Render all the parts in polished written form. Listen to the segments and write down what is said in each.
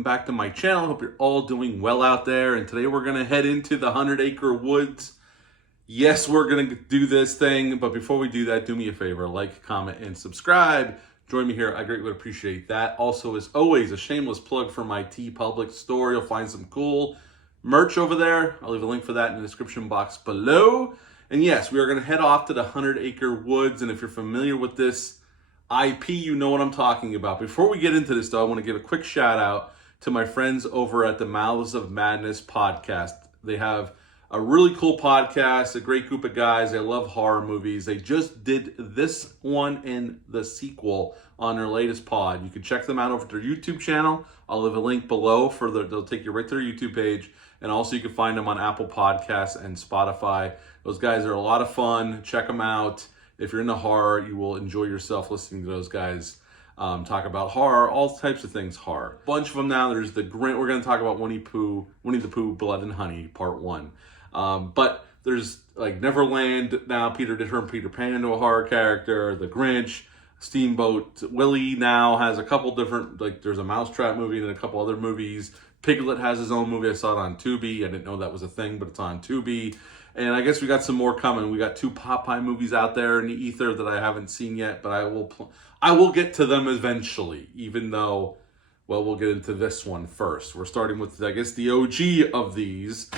welcome back to my channel. Hope you're all doing well out there. And today we're gonna head into the 100-acre woods. Yes, we're gonna do this thing, but before we do that, do me a favor, like, comment, and subscribe. Join me here, I greatly would appreciate that. Also, as always, a shameless plug for my TeePublic store. You'll find some cool merch over there. I'll leave a link for that in the description box below. And yes, we are gonna head off to the 100-acre woods, and if you're familiar with this IP, you know what I'm talking about. Before we get into this though, I want to give a quick shout out to my friends over at the Mouths of Madness podcast. They have a really cool podcast, a great group of guys. They love horror movies. They just did this one and the sequel on their latest pod. You can check them out over their YouTube channel. I'll leave a link below they'll take you right to their YouTube page. And also you can find them on Apple Podcasts and Spotify. Those guys are a lot of fun. Check them out. If you're into horror, you will enjoy yourself listening to those guys talk about horror, all types of things horror. Bunch of them now. There's the Grinch. We're going to talk about Winnie the Pooh, Blood and Honey, Part 1. But there's like Neverland now. Peter did turn Peter Pan into a horror character. The Grinch, Steamboat Willie now has a couple different, like there's a Mousetrap movie and a couple other movies. Piglet has his own movie. I saw it on Tubi. I didn't know that was a thing, but it's on Tubi. And I guess we got some more coming. We got 2 Popeye movies out there in the ether that I haven't seen yet, but I will get to them eventually, even though, well, we'll get into this one first. We're starting with, I guess, the OG of these.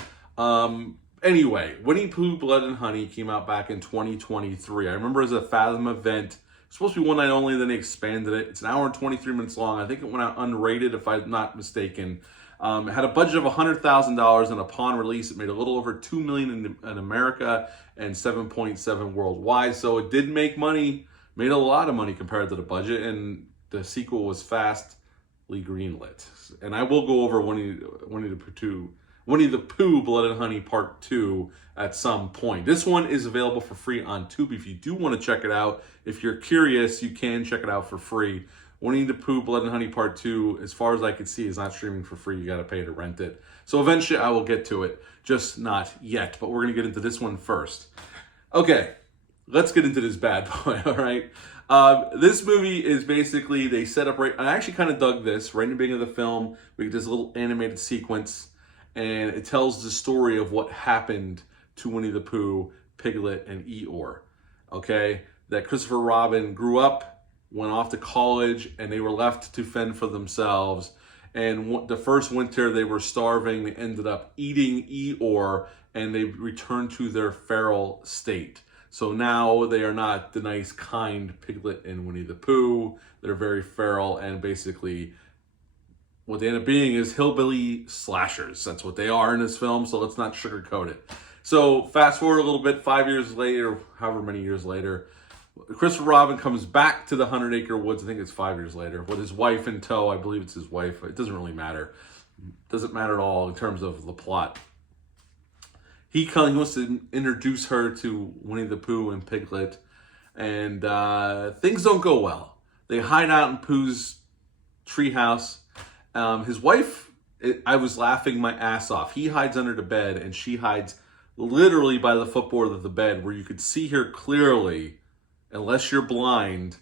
Anyway, Winnie the Pooh, Blood and Honey came out back in 2023. I remember as a Fathom event. It's supposed to be one night only, then they expanded it. It's an hour and 23 minutes long. I think it went out unrated, if I'm not mistaken. It had a budget of $100,000, and upon release, it made a little over $2 million in America and $7.7 worldwide. So it did make money, made a lot of money compared to the budget, and the sequel was fastly greenlit. And I will go over Winnie the Pooh, Blood and Honey Part 2 at some point. This one is available for free on Tubi. If you do want to check it out, if you're curious, you can check it out for free. Winnie the Pooh, Blood and Honey Part 2, as far as I can see, is not streaming for free. You got to pay to rent it. So eventually I will get to it, just not yet. But we're going to get into this one first. Okay, let's get into this bad boy, all right? This movie is basically, they set up right, I actually kind of dug this. Right in the beginning of the film, we get this little animated sequence, and it tells the story of what happened to Winnie the Pooh, Piglet, and Eeyore, okay? That Christopher Robin grew up, went off to college, and they were left to fend for themselves. And the first winter, they were starving. They ended up eating Eeyore, and they returned to their feral state. So now they are not the nice, kind Piglet and Winnie the Pooh. They're very feral, and basically what they end up being is hillbilly slashers. That's what they are in this film, so let's not sugarcoat it. So fast forward a little bit, 5 years later, however many years later, Christopher Robin comes back to the 100-acre woods. I think it's 5 years later, with his wife in tow. I believe it's his wife. It doesn't really matter. It doesn't matter at all in terms of the plot. He wants to introduce her to Winnie the Pooh and Piglet, and things don't go well. They hide out in Pooh's treehouse. His wife, I was laughing my ass off. He hides under the bed, and she hides literally by the footboard of the bed, where you could see her clearly, unless you're blind,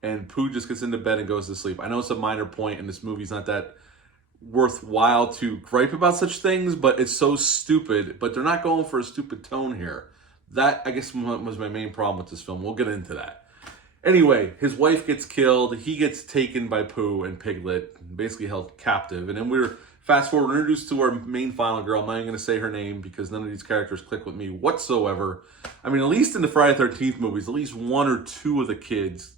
and Pooh just gets into bed and goes to sleep. I know it's a minor point, and this movie's not that worthwhile to gripe about such things, but it's so stupid. But they're not going for a stupid tone here. That, I guess, was my main problem with this film. We'll get into that. Anyway, his wife gets killed. He gets taken by Pooh and Piglet, basically held captive. And then we're fast forward, introduced to our main final girl. I'm not even going to say her name because none of these characters click with me whatsoever. I mean, at least in the Friday the 13th movies, at least 1 or 2 of the kids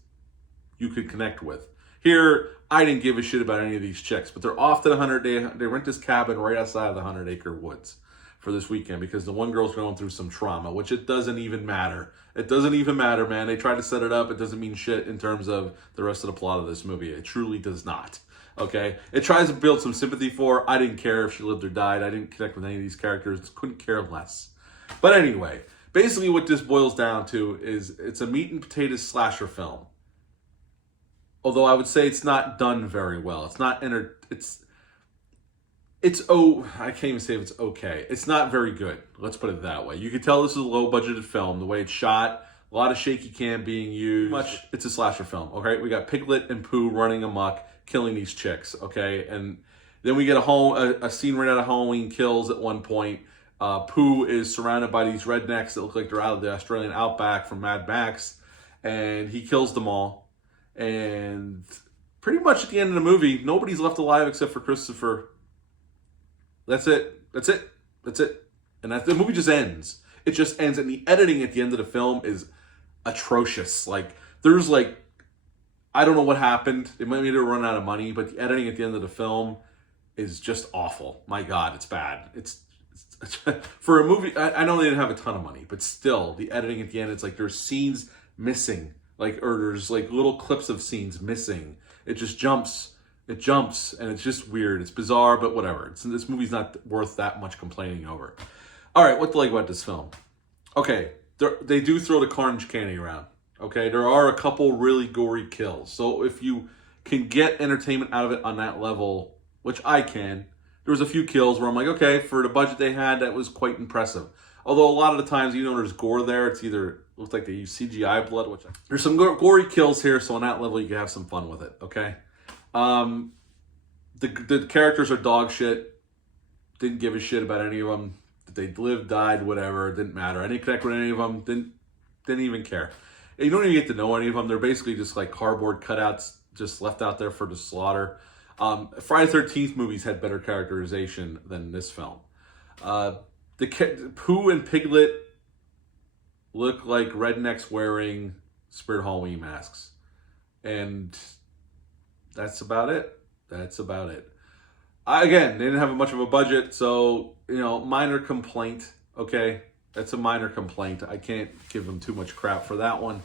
you could connect with. Here, I didn't give a shit about any of these chicks, but they're off to the 100-day. They rent this cabin right outside of the 100-acre woods for this weekend because the one girl's going through some trauma, which it doesn't even matter. It doesn't even matter, man. They try to set it up. It doesn't mean shit in terms of the rest of the plot of this movie. It truly does not. Okay, it tries to build some sympathy for her. I didn't care if she lived or died. I didn't connect with any of these characters. Couldn't care less. But anyway, basically what this boils down to is it's a meat and potatoes slasher film. Although I would say it's not done very well. It's not I can't even say if it's okay. It's not very good. Let's put it that way. You can tell this is a low budgeted film. The way it's shot, a lot of shaky cam being used. It's a slasher film. Okay, we got Piglet and Pooh running amok, killing these chicks. Okay, and Then we get a scene right out of Halloween Kills at one point. Pooh is surrounded by these rednecks that look like they're out of the Australian outback from Mad Max, and he kills them all. And pretty much at the end of the movie, nobody's left alive except for Christopher. That's it. That's it. That's it. And the movie just ends. It just ends, and the editing at the end of the film is atrocious. Like, there's like, I don't know what happened. It might have run out of money, but the editing at the end of the film is just awful. My God, it's bad. It's for a movie. I know they didn't have a ton of money, but still, the editing at the end, it's like there's scenes missing, like, or there's like little clips of scenes missing. It just jumps. It jumps, and it's just weird. It's bizarre, but whatever. This movie's not worth that much complaining over. All right, what to like about this film? Okay, they do throw the carnage candy around. Okay, there are a couple really gory kills. So if you can get entertainment out of it on that level, which I can, there was a few kills where I'm like, okay, for the budget they had, that was quite impressive. Although a lot of the times, even though there's gore there, it's either looks like they use CGI blood, which there's some gory kills here. So on that level, you can have some fun with it. Okay. The characters are dog shit. Didn't give a shit about any of them. They lived, died, whatever. It didn't matter. I didn't connect with any of them. Didn't even care. You don't even get to know any of them. They're basically just like cardboard cutouts, just left out there for the slaughter. Friday the 13th movies had better characterization than this film. Pooh and Piglet look like rednecks wearing Spirit Halloween masks. And that's about it. That's about it. Again, they didn't have much of a budget, so, minor complaint, okay? That's a minor complaint. I can't give them too much crap for that one.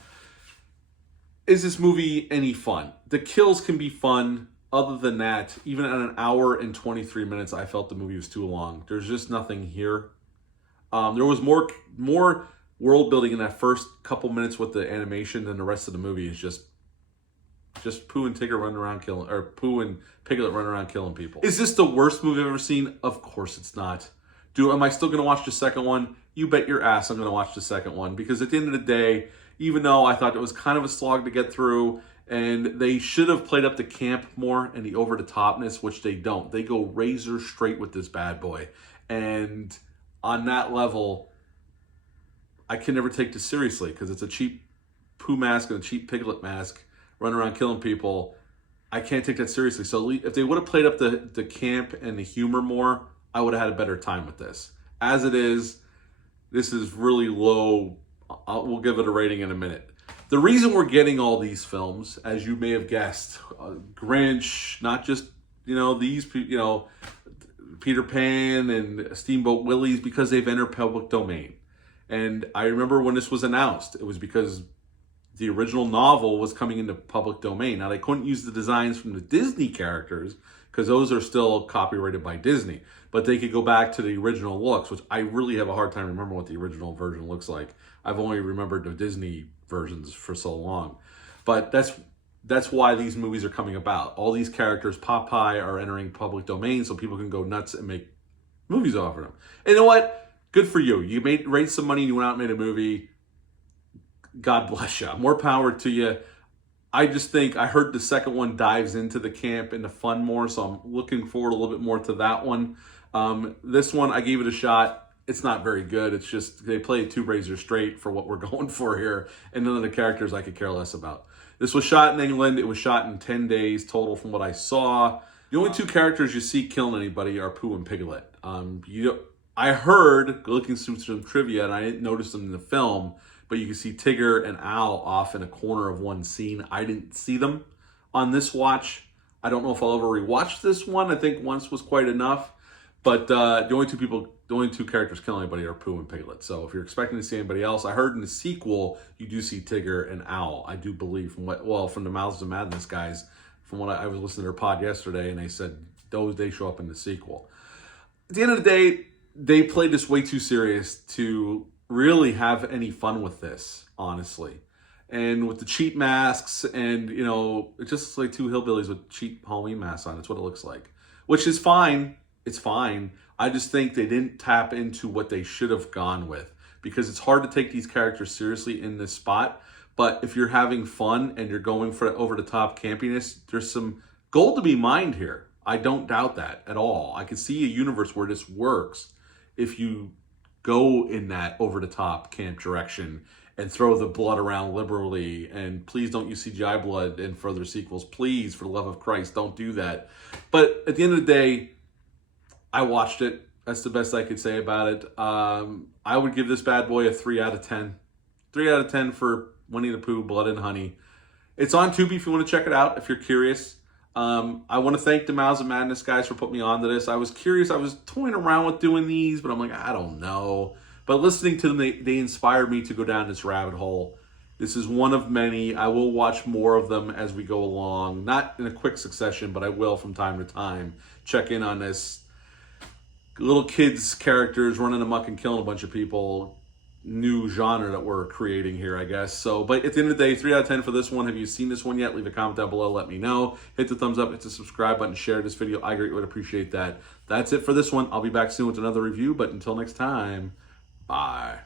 Is this movie any fun? The kills can be fun. Other than that, even at an hour and 23 minutes, I felt the movie was too long. There's just nothing here. There was more world building in that first couple minutes with the animation than the rest of the movie is just Pooh and Tigger running around killing, or Pooh and Piglet running around killing people. Is this the worst movie I've ever seen? Of course it's not. Am I still going to watch the second one? You bet your ass I'm going to watch the second one, because at the end of the day, even though I thought it was kind of a slog to get through, and they should have played up the camp more and the over-the-topness, which they don't. They go razor straight with this bad boy. And on that level, I can never take this seriously, because it's a cheap Pooh mask and a cheap Piglet mask running around killing people. I can't take that seriously. So if they would have played up the camp and the humor more, I would have had a better time with this. As it is, this is really low. We'll give it a rating in a minute. The reason we're getting all these films, as you may have guessed, Grinch, not just, these, Peter Pan and Steamboat Willie's, because they've entered public domain. And I remember when this was announced, it was because the original novel was coming into public domain. Now, they couldn't use the designs from the Disney characters because those are still copyrighted by Disney. But they could go back to the original looks, which I really have a hard time remembering what the original version looks like. I've only remembered the Disney versions for so long. But that's why these movies are coming about. All these characters, Popeye, are entering public domain so people can go nuts and make movies off of them. And you know what? Good for you. You raised some money and you went out and made a movie. God bless you. More power to you. I just think I heard the second one dives into the camp and the fun more, so I'm looking forward a little bit more to that one. This one, I gave it a shot. It's not very good. It's just they play it too razor straight for what we're going for here, and none of the characters I could care less about. This was shot in England. It was shot in 10 days total from what I saw. The only two characters you see killing anybody are Pooh and Piglet. I heard, looking through some trivia, and I didn't notice them in the film, but you can see Tigger and Owl off in a corner of one scene. I didn't see them on this watch. I don't know if I'll ever rewatch this one. I think once was quite enough. But the only two characters killing anybody are Pooh and Piglet. So if you're expecting to see anybody else, I heard in the sequel you do see Tigger and Owl. I do believe from the Mouths of Madness guys, from what I was listening to their pod yesterday, and they said they show up in the sequel. At the end of the day, they played this way too serious to really have any fun with this, honestly. And with the cheap masks and, it's just like two hillbillies with cheap Halloween masks on. It's what it looks like, which is fine. It's fine. I just think they didn't tap into what they should have gone with, because it's hard to take these characters seriously in this spot. But if you're having fun and you're going for over-the-top campiness, there's some gold to be mined here. I don't doubt that at all. I can see a universe where this works if you go in that over-the-top camp direction and throw the blood around liberally. And please don't use CGI blood in further sequels. Please, for the love of Christ, don't do that. But at the end of the day, I watched it. That's the best I could say about it. I would give this bad boy a 3 out of 10. 3 out of 10 for Winnie the Pooh, Blood and Honey. It's on Tubi if you want to check it out, if you're curious. I want to thank the Mouths of Madness guys for putting me on to this. I was curious. I was toying around with doing these, but I'm like, I don't know. But listening to them, they inspired me to go down this rabbit hole. This is one of many. I will watch more of them as we go along. Not in a quick succession, but I will from time to time check in on this little kids characters running amok and killing a bunch of people new genre that we're creating here, I guess. So, but at the end of the day, 3 out of 10 for this one. Have you seen this one yet? Leave a comment down below. Let me know. Hit the thumbs up, hit the subscribe button, share this video. I greatly would appreciate that. That's it for this one. I'll be back soon with another review, but until next time, bye.